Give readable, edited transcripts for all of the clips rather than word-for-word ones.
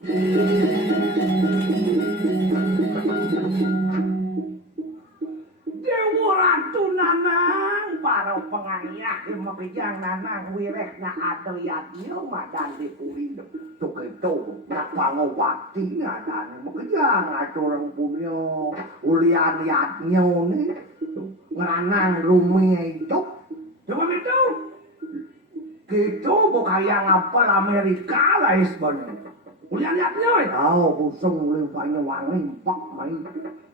Dewa Ratu Nanang para pengayah mepijang Nanang wirekna adoyatnya madan dipulih tuketo nak pangobati ngadan mepijang aturang punya ulian yatnya nih nganang rumi hidup coba gitu gitu bukan yang apel Amerika lah isbanya ulian yatnya busung limpahnya wangi pak main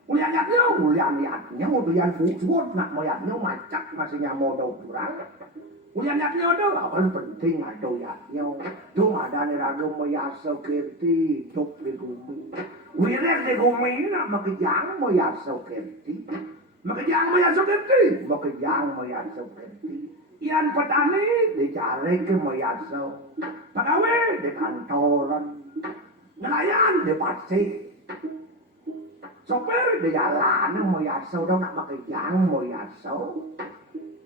ulian yatnya ulian busut nak moyatnya macak masihnya modal kurang ulian yatnya tuh kan penting ada yatnya tuh ada neraga moyaso kirti cuk di gumi wirek di gumi nak makejang moyaso kirti makejang moyaso kirti ian petani dicari ke moyaso pegawai di kantoran nelayan di pasir sopir di jalan moyaso dong nak makejang moyaso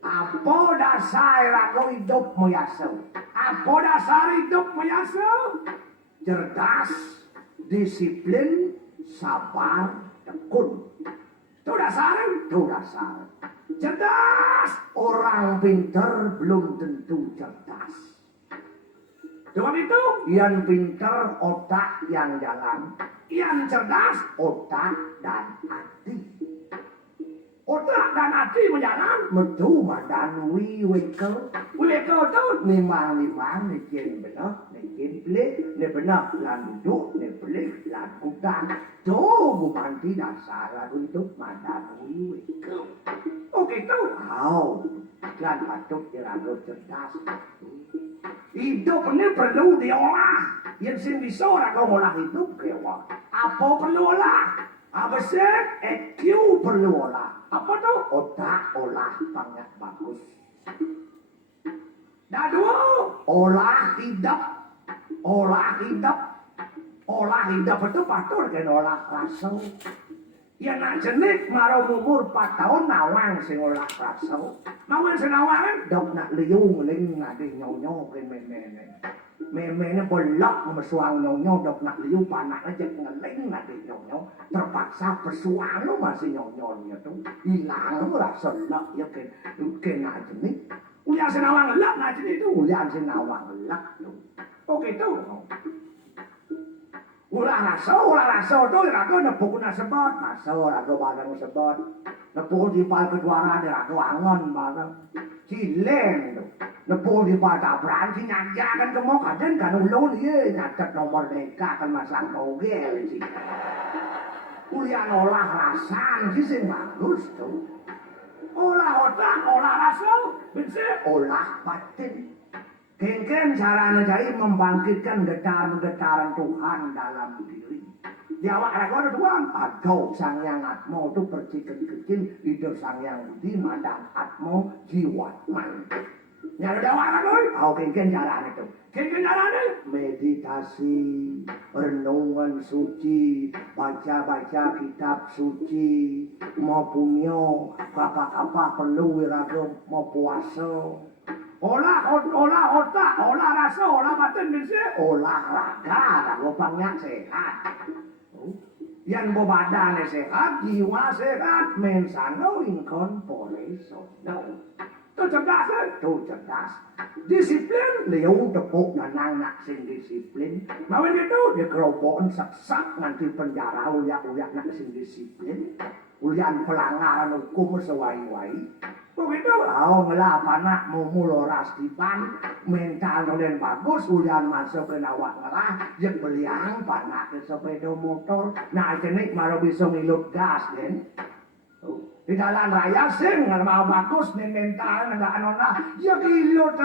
apa dasar rago hidup moyaso apa dasar hidup moyaso cerdas disiplin sabar tekun itu dasar cerdas orang pintar belum tentu cerdas sebab itu yang pintar otak yang jalan yang cerdas otak dan hati otak dan hati menjalan metu madan wiweke itu limang nikin benar nikin pelik ni benar lan duduk ni pelik lan udang tuh bumanti dasar lalu itu madan wiweke oke itu lan patut diragu cerdas hidup ini perlu diolah yang sing bisa orang ngolah hidup kewa apa perlu olah apa sih EQ perlu olah apa tuh otak olah banget bagus dadu olah hidup itu patur kan olah rasa ya nak jenik marau umur 4 tahun nawang sing olah rasa nawang sing nawang dok nak liung ling ngadi nyonyo ke memene bolak mesuang nyonyo dok nak liung panak aja ngeling ngadi nyonyo terpaksa pesuang lo masih nyonyonya tuh hilang lo rasa lak ya ke nak jenik ulian sing nawang lak nak jenik itu ulian sing nawang lak tuh oke tuh ulah rasa tuh rago nepuk na sebot masa rago barang sebot nepuk di pal keduara rago angon barang cileng tuh nepuk di pal tabran si nyanjakan kemo kaden kan ulun ye nyatet nomor deka kan masang togel sih ulian olah rasan sih sing bagus tuh olah otak olah rasa bisa olah batin Kengken caranya jadi membangkitkan getaran-getaran Tuhan dalam diri. Di awak ragu ada Tuhan. Adau sang yang atmo itu percikin-kecil. Hidup sang yang budi madang atmo jiwa man. Yang ada awak ragu. Kengken caranya itu. Kengken caranya. Meditasi, renungan suci, baca-baca kitab suci. Mau punya apa-apa perlu ragu mau puasa. Olah otak, olah rasa, olah batin bisa. Olahraga, lubangnya sehat. Yang badannya sehat, jiwa sehat, mensano incorporation. Itu cerdas. Disiplin, liung tepuk nanang nak sing disiplin. Mawin itu, di kerobokan sak-sak nanti penjara uyak-uyak nak sing disiplin. Ulian pelanggaran hukum sewai-wai. Begitu, ngelapa nak mulu rastipan, mental nolen bagus, ulian masuk ke awak ngelah, yang beliang panak ke sepeda motor, nah jenik maru bisa ngilut gas, den. Di jalan raya sing mau bagus nih mental nggak anona, ya ngilut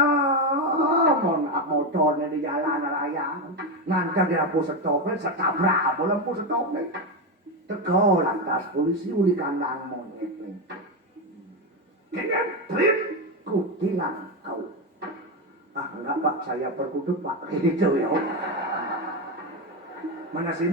motornya di jalan raya, nanti dia lampu stopnya, setabrak, lampu stopnya. Teko lantas polisi uli kandang monyet nih. Kan trip kutilan kau. Enggak pak, saya perkutut pak. Gitu ya. Mana sih?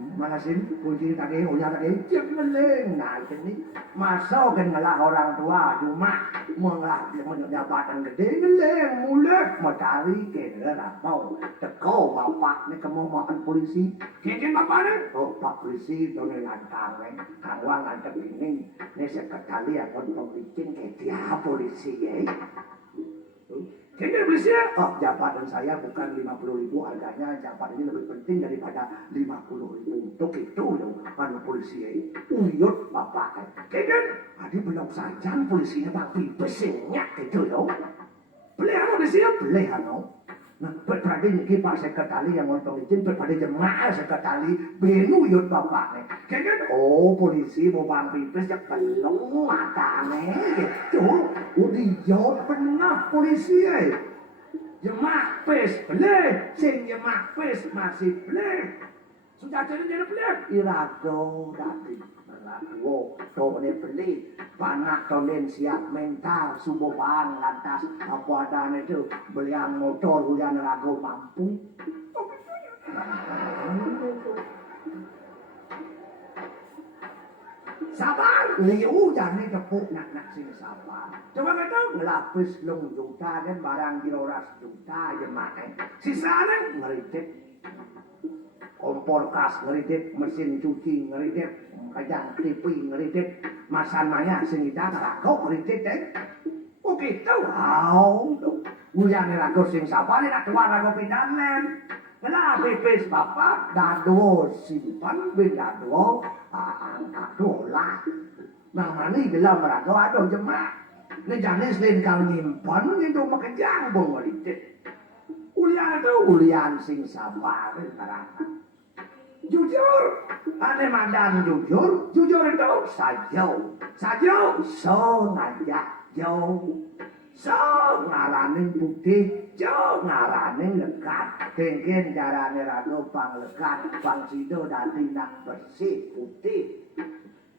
Manasin kunci tadi, unya tadi, cek meleng. Nah ini masuk kan ngelah orang tua cuma mengelah jabatan gede meleng mulek mau cari kira mau teko bapak ni kamu makan polisi. Kincin bapak ni? Oh pak polisi tu ni lantang ni, kawang lantang ini. Ni sekretari aku pembikin ke dia polisi ya. Kincin polisi ya? Oh jabatan saya bukan 50.000 harganya, jabatan ini lebih penting daripada 50.000. Untuk itu kan polisi ya. Uyut bapak. Kincin? Adi belum saja polisinya bang pibesnya gitu yo. Beli anu di sini? Beli anu. Nah, berarti ini Pak Sekretari yang ngontong izin, berarti jemaah sekretari, benu yut bapak nih. Kayaknya, oh polisi mau bang pipis ya belum matanya gitu. Udah jauh pernah polisi ya. Jemaah pes beli, sing jemaah pes masih beli. Sudah jadi beli? Irago tadi. Wo, kau beli, panak tolen siap mental, subuh bang lantas apa ada itu belian motor hujan ragu mampu. Sabar, liu jangan tepuk nak sini sabar. Coba kata ngelapis long juta dan barang giroras juta aja makan. Sisanya ngeritik. Kompor kas ngeritik, mesin cuci ngeritik, kajang TV ngeritik, masananya sengita rago ngeritik deh. Oh gitu, Guyane rago sing sapane nak tuan rago pindahan. Kenapa pipis bapak dado simpan bendado angkat dola. Namanya dalam rago ada jemaah. Ini jenis lain kau nyimpan itu makan jambung ngeritik. Ulian itu ulian sing sabar karena. Jujur, ane mandan jujur itu sajo, so ngajak jauh, so ngaranin putih, jo ngaranin lekat, kengken carane rago pang lekat, pang sido dati nak bersih putih.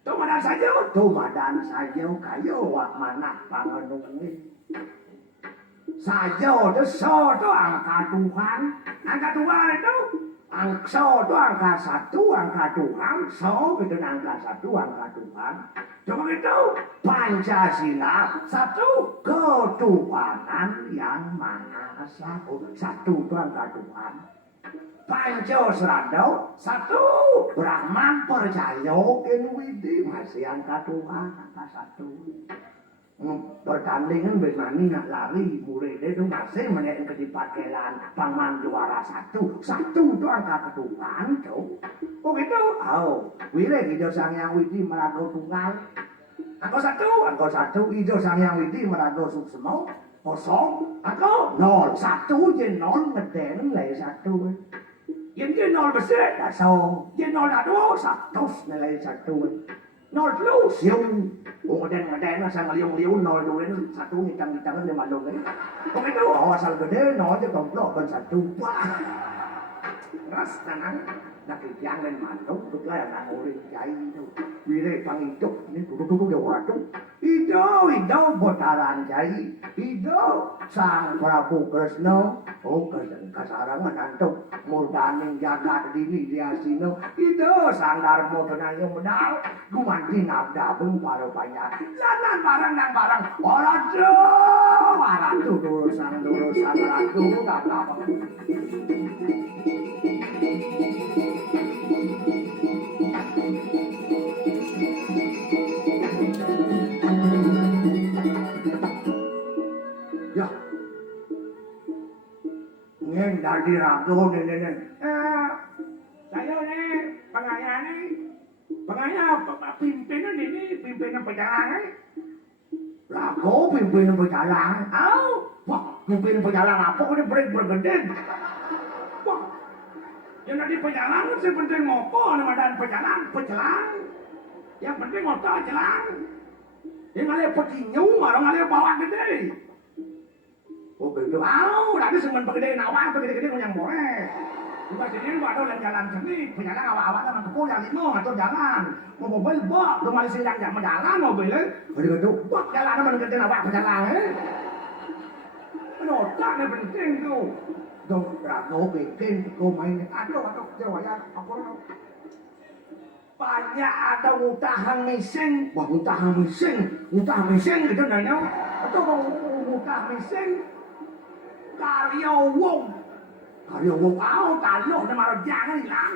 Tumadan sajo, kayo wak manah pangenungin. Sajo itu so itu angka Tuhan itu. So itu angka 1, angka Tuhan. So itu angka 1, angka Tuhan. Cuma itu Pancasila 1 ketuhanan yang Maha Esa. 1 itu angka Tuhan. Pancasila 1 Brahman percaya widi masih angka Tuhan, angka 1. Pertandingan bermani nak lari mulai itu masih menaik kedipat kelan paman juara 1 itu angka ketuhan tuh. Oh gitu? Oh, wile hijau sang yang widi merago tunggal. Angka 1 hijau sang yang widi merago suksemo kosong. Angka 0 1 je 0 ngeden nilai 1. Yang je 0 besar so je 0 aduh 1 nilai 1. 0 plus yung ngeden asal ngeliung-liung 0 dulu 1 ngitang-ngitangan 5 dulu. Kung itu asal gede 0 aja komplok kan 1. Wah. Ras tanang nakikyangan mantok kaya nangurin jay itu. Wire pangidok ini duduk-duduk di waktu. Ido botaran jay. Ido sang Prabu Kresna. Oh kasarangan antok muldaning jagat dini dia sino. Ido sang Darmo tenayo medal. Gumanti nabdabeng para banyak. Lanan barang nang barang. Waratu durusan ratu gak apa. Ya, ngeng dari rago nenen. Saya nih pengayaan pimpinan ini pimpinan perjalanan. Rago pimpinan perjalanan. Wah, pimpinan perjalanan apa? Ini bergedeng. Wah, yang tadi perjalanan sih penting ngopo, namadan perjalanan. Yang penting motor jalan. Yang ngalir petinju, orang ngalir bawa gede. Oh begitu, tadi semen pegede nawang, pegede-gede yang boleh. Juga sini ada jalan seni, penjalan awal-awal sama kepo yang 5 atau jalan. Mau mobil bok, lu masih sedang jalan jalan mobilnya. Begitu, bok jalan sama gede nawang penjalan. Notak ini penting tuh. Tuh, rago bikin, kau main. Aduh, jawab ya, apa banyak ada utahan mising, wah utahan mising gitu nanya, atau utahan mising, karya wong kau karya udah marah jangan hilang.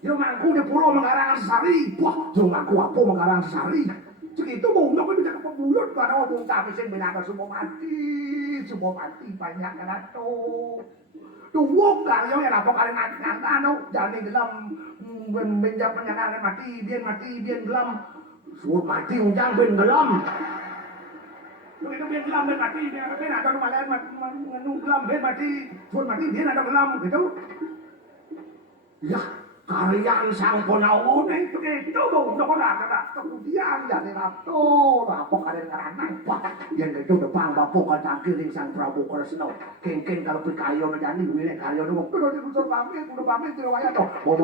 Yo mangku di pulau Mengkarang Sari, wah yo mangku apa Mengkarang Sari, segitu bungkuk itu bisa kepebulut karena utahan mising binatang semua mati banyak kan tuh. Tuh wong karya yang apa kalian anu jadi dalam benjak penyanangan mati biar gelam suut mati unjang ben gelam lu itu biar gelam ben mati ben ada rumah lain ngenu gelam ben mati suut mati biar ada gelam gitu ya karyan sang ponaone itu gitu dong udah kena kemudian jadi rato apa kalian ngeranang pak yang itu depan bapak kan cangkiring sang Prabu Kresna kengkeng kalau pikayo menjadi milik kayo dong udah diusur pamit tidak wayah toh mau